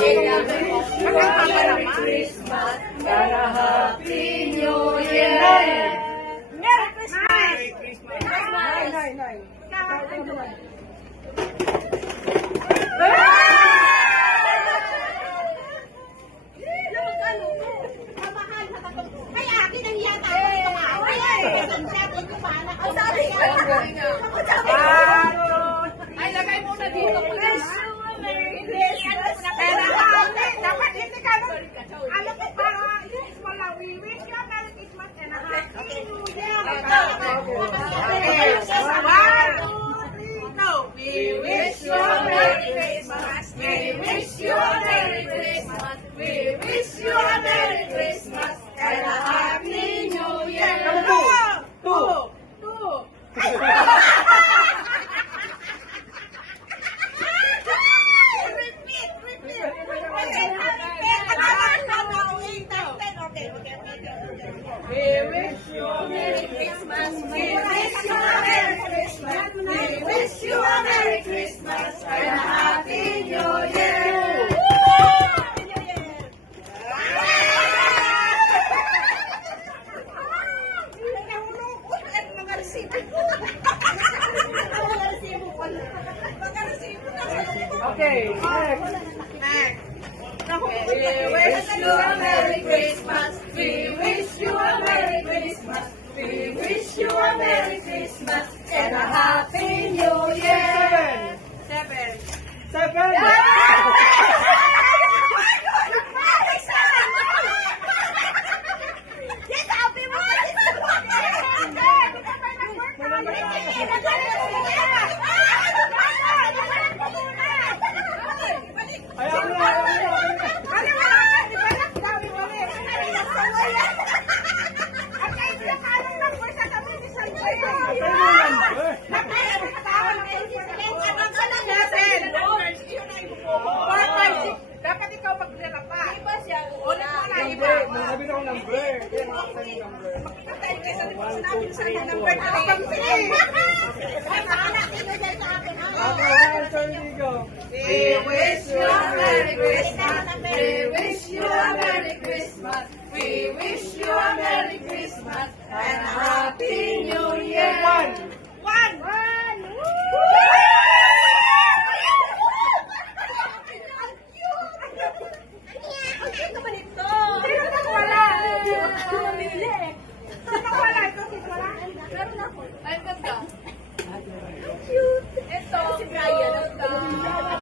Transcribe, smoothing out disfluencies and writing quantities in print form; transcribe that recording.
Merry Christmas and a Happy New Year. Merry Christmas! Ay, akin ang yata. Ang sabi ko. Ay, lagay muna dito po. Dapat hindi ka alam mo para wala, we wish you a Merry Christmas and a Happy New Year. We wish you a Merry Christmas. We wish you a Merry Christmas. We wish you a Merry Christmas and a Happy New Year. Two. We wish you a Merry Christmas. We wish you a Merry Christmas. We wish you a Merry Christmas and a Happy New Year. Okay, next. We wish you a Merry Christmas. We wish you a Merry Christmas. We wish you a Merry Christmas and a Happy New Year. Seven. Dapat ikaw maglera pa. Iba siya. Ulit mo na iba. Sabi ko number. Kaya nakasal yung number. Makikita kaysa sinabi sa akin number 3. Okay, 1, 2, 3, go. We wish you a Merry Christmas.